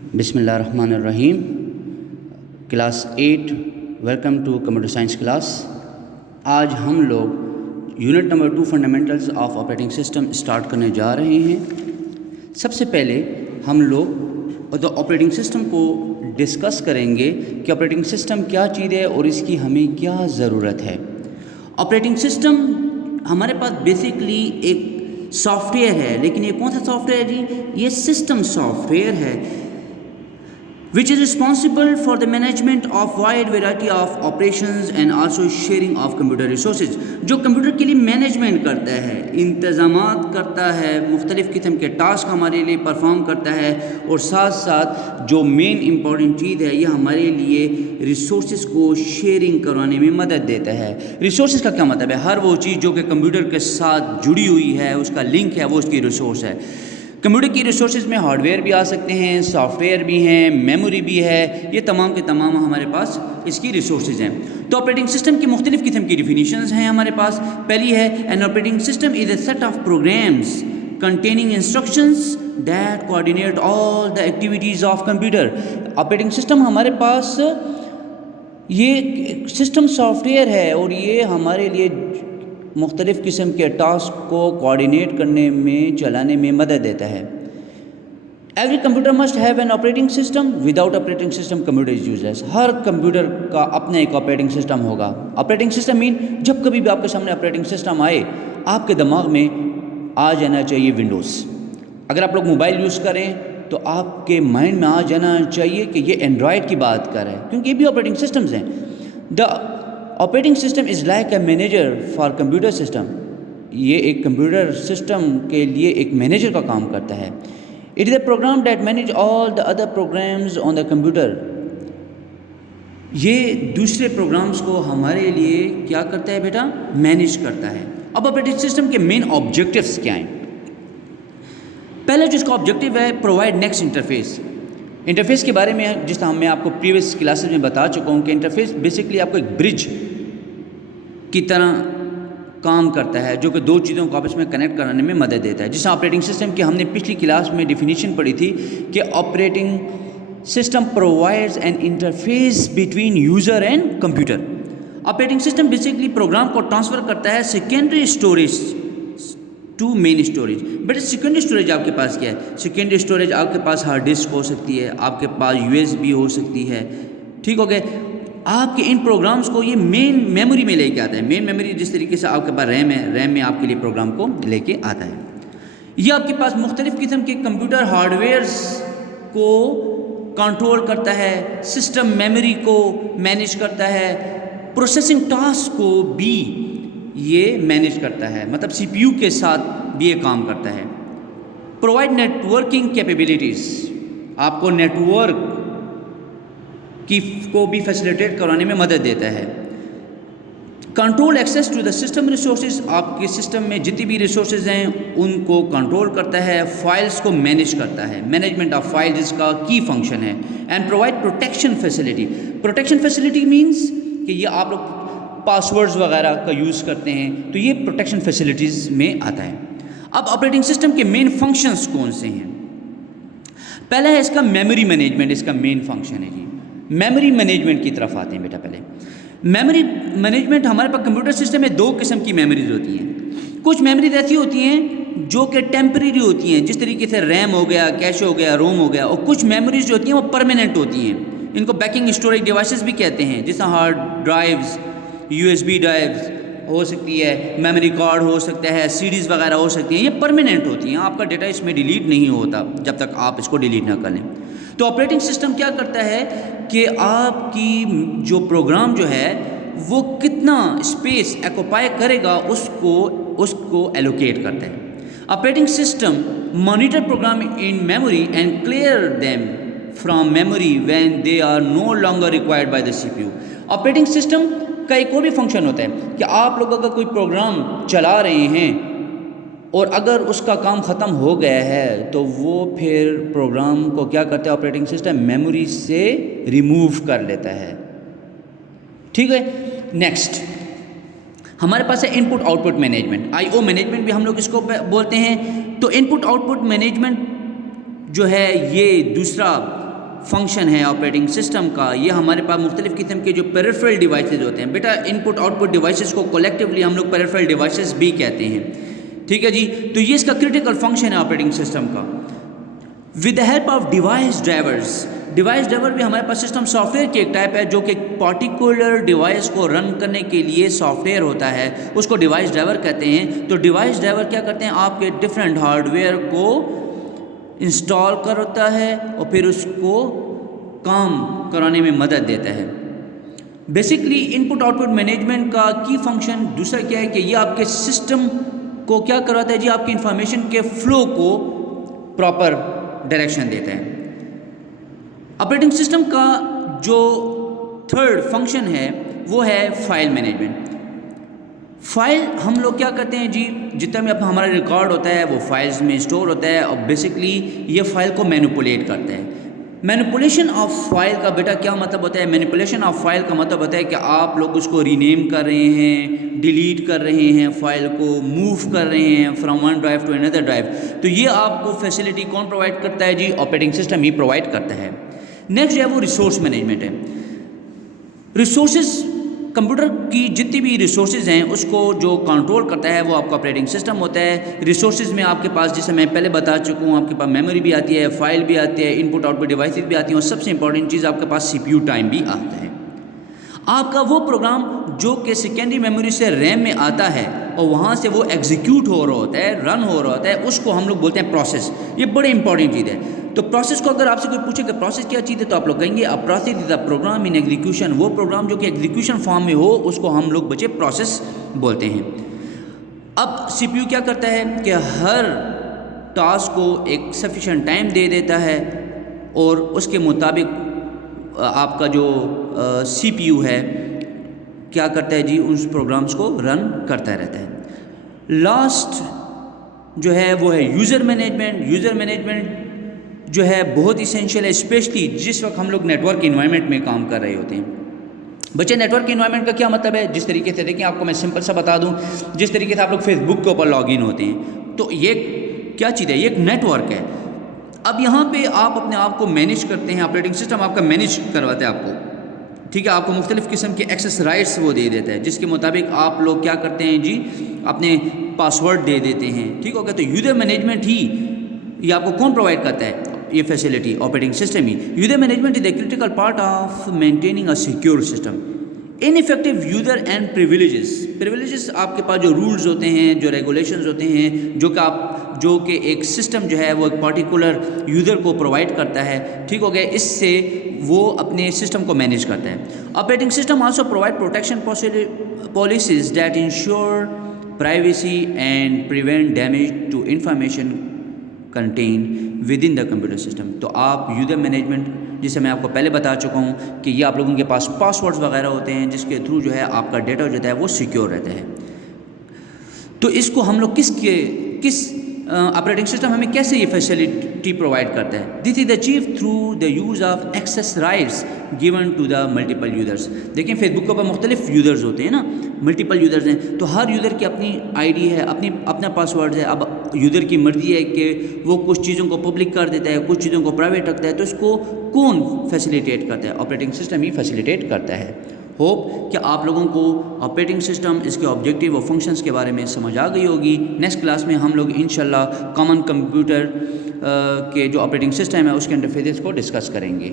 بسم اللہ الرحمن الرحیم. Class 8 welcome to computer science class. آج ہم لوگ unit number 2 fundamentals of operating system start کرنے جا رہے ہیں. سب سے پہلے ہم لوگ آپریٹنگ سسٹم کو ڈسکس کریں گے کہ آپریٹنگ سسٹم کیا چیز ہے اور اس کی ہمیں کیا ضرورت ہے. آپریٹنگ سسٹم ہمارے پاس بیسکلی ایک سافٹ ویئر ہے، لیکن یہ کون سا سافٹ ویئر ہے جی؟ یہ سسٹم سافٹ ویئر ہے which is responsible for the management of wide variety of operations and also sharing of computer resources. جو کمپیوٹر کے لیے مینجمنٹ کرتا ہے، انتظامات کرتا ہے، مختلف قسم کے ٹاسک ہمارے لیے پرفارم کرتا ہے، اور ساتھ ساتھ جو مین امپورٹنٹ چیز ہے، یہ ہمارے لیے ریسورسز کو شیئرنگ کروانے میں مدد دیتا ہے. ریسورسز کا کیا مطلب ہے؟ ہر وہ چیز جو کہ کمپیوٹر کے ساتھ جڑی ہوئی ہے، اس کا لنک ہے، وہ اس کی ریسورس ہے. کمپیوٹر کی ریسورسز میں ہارڈ ویئر بھی آ سکتے ہیں، سافٹ ویئر بھی ہیں، میموری بھی ہے. یہ تمام کے تمام ہمارے پاس اس کی ریسورسز ہیں. تو آپریٹنگ سسٹم کی مختلف قسم کی ڈیفینیشنز ہیں ہمارے پاس. پہلی ہے an operating system is a set of programs containing instructions that coordinate all the activities of computer. Operating system ہمارے پاس یہ سسٹم سافٹ ویئر ہے اور یہ ہمارے لیے مختلف قسم کے ٹاسک کو کوآرڈینیٹ کرنے میں، چلانے میں مدد دیتا ہے. Every computer must have an operating system. Without operating system computer is use less. Hare computer کا اپنا ایک آپریٹنگ سسٹم ہوگا. آپریٹنگ سسٹم مین جب کبھی بھی آپ کے سامنے آپریٹنگ سسٹم آئے، آپ کے دماغ میں آ جانا چاہیے ونڈوز. اگر آپ لوگ موبائل یوز کریں تو آپ کے مائنڈ میں آ جانا چاہیے کہ یہ اینڈرائڈ کی بات کر رہا ہے، کیونکہ یہ بھی آپریٹنگ سسٹمز ہیں. The operating system is like a manager for computer system. یہ ایک کمپیوٹر سسٹم کے لیے ایک مینیجر کا کام کرتا ہے. It is a program that manage all the other programs on the computer. یہ دوسرے پروگرامز کو ہمارے لیے کیا کرتا ہے بیٹا؟ مینیج کرتا ہے. اب آپریٹنگ سسٹم کے مین آبجیکٹیوز کیا ہیں؟ پہلا جو اس کا آبجیکٹیو ہے، پرووائڈ نیکسٹ انٹرفیس. انٹرفیس کے بارے میں جس طرح میں آپ کو پریویس کلاسز میں بتا چکا ہوں کہ انٹرفیس بیسکلی آپ کو ایک برج کی طرح کام کرتا ہے، جو کہ دو چیزوں کو آپس میں کنیکٹ کرانے میں مدد دیتا ہے. جس آپریٹنگ سسٹم کی ہم نے پچھلی کلاس میں ڈیفینیشن پڑھی تھی کہ operating system provides an interface between user and computer. Operating system basically program کو ٹرانسفر کرتا ہے secondary storage to main storage. But secondary storage آپ کے پاس کیا ہے؟ سیکنڈری اسٹوریج آپ کے پاس ہارڈ ڈسک ہو سکتی ہے، آپ کے پاس USB ہو سکتی ہے. ٹھیک ہو گئے؟ آپ کے ان پروگرامز کو یہ مین میموری میں لے کے آتا ہے. مین میموری جس طریقے سے آپ کے پاس ریم ہے، ریم میں آپ کے لیے پروگرام کو لے کے آتا ہے. یہ آپ کے پاس مختلف قسم کے کمپیوٹر ہارڈ ویئرز کو کنٹرول کرتا ہے، سسٹم میموری کو مینیج کرتا ہے، پروسیسنگ ٹاسک کو بھی یہ مینیج کرتا ہے، مطلب CPU کے ساتھ بھی یہ کام کرتا ہے. Provide networking capabilities. آپ کو نیٹورک کو بھی فیسیلیٹیٹ کرانے میں مدد دیتا ہے. Control access to the system resources. آپ کے سسٹم میں جتنی بھی ریسورسز ہیں ان کو کنٹرول کرتا ہے. فائلز کو مینیج کرتا ہے. مینجمنٹ آف فائل جس کا کی فنکشن ہے. And provide protection facility. Protection facility means کہ یہ آپ لوگ پاسورڈز وغیرہ کا یوز کرتے ہیں تو یہ پروٹیکشن فیسلٹیز میں آتا ہے. اب آپریٹنگ سسٹم کے مین فنکشنز کون سے ہیں؟ پہلا ہے اس کا میموری مینجمنٹ. اس کا مین فنکشن ہے جی میموری مینجمنٹ کی طرف آتے ہیں بیٹا. پہلے میموری مینجمنٹ ہمارے پاس کمپیوٹر سسٹم میں دو قسم کی میموریز ہوتی ہیں. کچھ میموریز ایسی ہوتی ہیں جو کہ ٹیمپریری ہوتی ہیں، جس طریقے سے ریم ہو گیا، کیش ہو گیا، روم ہو گیا. اور کچھ میموریز جو ہوتی ہیں وہ پرماننٹ ہوتی ہیں. ان کو بیکنگ اسٹوریج ڈیوائسز بھی کہتے ہیں، جیسا ہارڈ ڈرائیوز، USB ڈرائیوز ہو سکتی ہے، میموری کارڈ ہو سکتا ہے، CDs وغیرہ ہو سکتی ہیں. یہ پرماننٹ ہوتی ہیں. آپ کا ڈیٹا اس میں ڈیلیٹ نہیں ہوتا جب تک آپ اس کو ڈیلیٹ نہ کر لیں. تو آپریٹنگ سسٹم کیا کرتا ہے کہ آپ کی جو پروگرام جو ہے وہ کتنا اسپیس ایکوپائی کرے گا اس کو ایلوکیٹ کرتا ہے. Operating system monitor program in memory and clear them from memory when they are no longer required by the CPU. Operating system کا ایک اور بھی فنکشن ہوتا ہے کہ آپ لوگ اگر کوئی پروگرام چلا رہے ہیں اور اگر اس کا کام ختم ہو گیا ہے تو وہ پھر پروگرام کو کیا کرتا ہے آپریٹنگ سسٹم؟ میموری سے ریموو کر لیتا ہے. ٹھیک ہے. نیکسٹ ہمارے پاس ہے input output management. IO management بھی ہم لوگ اس کو بولتے ہیں. تو ان پٹ آؤٹ پٹ مینجمنٹ جو ہے یہ دوسرا فنکشن ہے آپریٹنگ سسٹم کا، یہ ہمارے پاس مختلف قسم کے جو پیریفرل ڈیوائسز ہوتے ہیں، بیٹا ان پٹ آؤٹ پٹ ڈیوائسز کو کولیکٹیولی ہم لوگ پیریفرل ڈیوائسز بھی کہتے ہیں، ٹھیک ہے جی. تو یہ اس کا کرٹیکل فنکشن ہے آپریٹنگ سسٹم کا. With the help of device drivers, device driver بھی ہمارے پاس سسٹم سافٹ ویئر کی ایک ٹائپ ہے جو کہ پارٹیکولر ڈیوائس کو رن کرنے کے لیے سافٹ ویئر ہوتا ہے، اس کو ڈیوائس ڈرائیور کہتے ہیں. تو ڈیوائس ڈرائیور کیا کرتے ہیں، آپ کے ڈفرینٹ ہارڈ ویئر کو انسٹال کرتا ہے اور پھر اس کو کام کرانے میں مدد دیتا ہے. بیسکلی ان پٹ آؤٹ پٹ مینجمنٹ کا کی فنکشن دوسرا کیا ہے کہ یہ آپ کے سسٹم کو کیا کراتا ہے جی، آپ کی انفارمیشن کے فلو کو پراپر ڈائریکشن دیتا ہے. آپریٹنگ سسٹم کا جو تھرڈ فنکشن ہے وہ ہے فائل مینجمنٹ. فائل ہم لوگ کیا کرتے ہیں جی، جتنا بھی ہمارا ریکارڈ ہوتا ہے وہ فائلز میں اسٹور ہوتا ہے اور بیسکلی یہ فائل کو مینیپولیٹ کرتا ہے. مینیپولیشن آف فائل کا بیٹا کیا مطلب ہوتا ہے، مینیپولیشن آف فائل کا مطلب ہوتا ہے کہ آپ لوگ اس کو رینیم کر رہے ہیں، ڈیلیٹ کر رہے ہیں، فائل کو موو کر رہے ہیں from one drive to another drive. تو یہ آپ کو فیسلٹی کون پرووائڈ کرتا ہے جی، آپریٹنگ سسٹم ہی پرووائڈ کرتا ہے. نیکسٹ جو ہے وہ ریسورس مینجمنٹ ہے. ریسورسز، کمپیوٹر کی جتنی بھی ریسورسز ہیں اس کو جو کنٹرول کرتا ہے وہ آپ کا آپریٹنگ سسٹم ہوتا ہے. ریسورسز میں آپ کے پاس، جیسے میں پہلے بتا چکا ہوں، آپ کے پاس میموری بھی آتی ہے، فائل بھی آتی ہے، input out put devices بھی آتی ہیں، اور سب سے امپورٹنٹ چیز آپ کے پاس سی پی یو ٹائم بھی آتا ہے. آپ کا وہ پروگرام جو کہ سیکنڈری میموری سے ریم میں آتا ہے اور وہاں سے وہ ایگزیکیوٹ ہو رہا ہوتا ہے، رن ہو رہا ہوتا ہے، اس کو ہم لوگ بولتے ہیں پروسیس. یہ بڑے امپورٹنٹ چیز ہے. تو پروسیس کو اگر آپ سے کوئی پوچھے کہ پروسیس کیا چیز ہے تو آپ لوگ کہیں گے a process is a program in execution. وہ پروگرام جو کہ ایگزیکیوشن فارم میں ہو اس کو ہم لوگ بچے پروسیس بولتے ہیں. اب سی پی یو کیا کرتا ہے کہ ہر ٹاسک کو ایک سفیشینٹ ٹائم دے دیتا ہے اور اس کے مطابق آپ کا جو سی پی یو ہے کیا کرتا ہے جی، اس پروگرامز کو رن کرتا رہتا ہے. لاسٹ جو ہے وہ ہے یوزر مینجمنٹ. یوزر مینجمنٹ جو ہے بہت اسینشیل ہے، اسپیشلی جس وقت ہم لوگ نیٹ ورک انوائرمنٹ میں کام کر رہے ہوتے ہیں. بچے نیٹ ورک انوائرمنٹ کا کیا مطلب ہے، جس طریقے سے دیکھیں آپ کو میں سمپل سا بتا دوں، جس طریقے سے آپ لوگ فیس بک کے اوپر لاگ ان ہوتے ہیں تو یہ کیا چیز ہے، یہ ایک نیٹ ورک ہے. اب یہاں پہ آپ اپنے آپ کو مینیج کرتے ہیں، آپریٹنگ سسٹم آپ کا مینیج کرواتا ہے آپ کو، ٹھیک ہے. آپ کو مختلف قسم کے ایکسیس رائٹس وہ دے دیتا ہے جس کے مطابق آپ لوگ کیا کرتے ہیں جی، اپنے پاسورڈ دے دیتے ہیں، ٹھیک ہو گیا. تو یوزر مینجمنٹ ہی یہ آپ کو کون پرووائڈ کرتا ہے، یہ فیسلٹی آپریٹنگ سسٹم ہی. User management is a critical part of maintaining a secure system. Ineffective user and privileges آپ کے پاس جو رولز ہوتے ہیں، جو ریگولیشنز ہوتے ہیں، جو کہ ایک سسٹم جو ہے وہ ایک پارٹیکولر یوزر کو پرووائڈ کرتا ہے، ٹھیک ہو گیا. اس سے وہ اپنے سسٹم کو مینیج کرتا ہے. Operating system also provide protection policies that ensure privacy and prevent damage to information contain within the computer system. تو آپ یوزر مینجمنٹ جسے میں آپ کو پہلے بتا چکا ہوں کہ یہ آپ لوگوں کے پاس پاسورڈز وغیرہ ہوتے ہیں جس کے تھرو جو ہے آپ کا ڈیٹا جو ہے وہ سیکیور رہتا ہے. تو اس کو ہم لوگ کس آپریٹنگ سسٹم ہمیں کیسے یہ فیسلٹی پرووائڈ کرتا ہے. This is achieve through the use of access rights given to the multiple users. دیکھیں فیس بک کے اوپر مختلف یوزرز ہوتے ہیں نا، ملٹیپل یوزرز ہیں، تو ہر یوزر کی اپنی آئی ڈی ہے، اپنا پاسورڈ ہے. اب یوزر کی مرضی ہے کہ وہ کچھ چیزوں کو پبلک کر دیتا ہے، کچھ چیزوں کو پرائیویٹ رکھتا ہے. تو اس کو کون فیسیلیٹیٹ کرتا ہے، آپریٹنگ سسٹم ہی فیسیلیٹیٹ کرتا ہے. ہوپ کہ آپ لوگوں کو آپریٹنگ سسٹم، اس کے آبجیکٹیو اور فنکشنز کے بارے میں سمجھ آ گئی ہوگی. نیکسٹ کلاس میں ہم لوگ انشاءاللہ کامن کمپیوٹر کے جو آپریٹنگ سسٹم ہے اس کے انٹرفیسز کو ڈسکس کریں گے.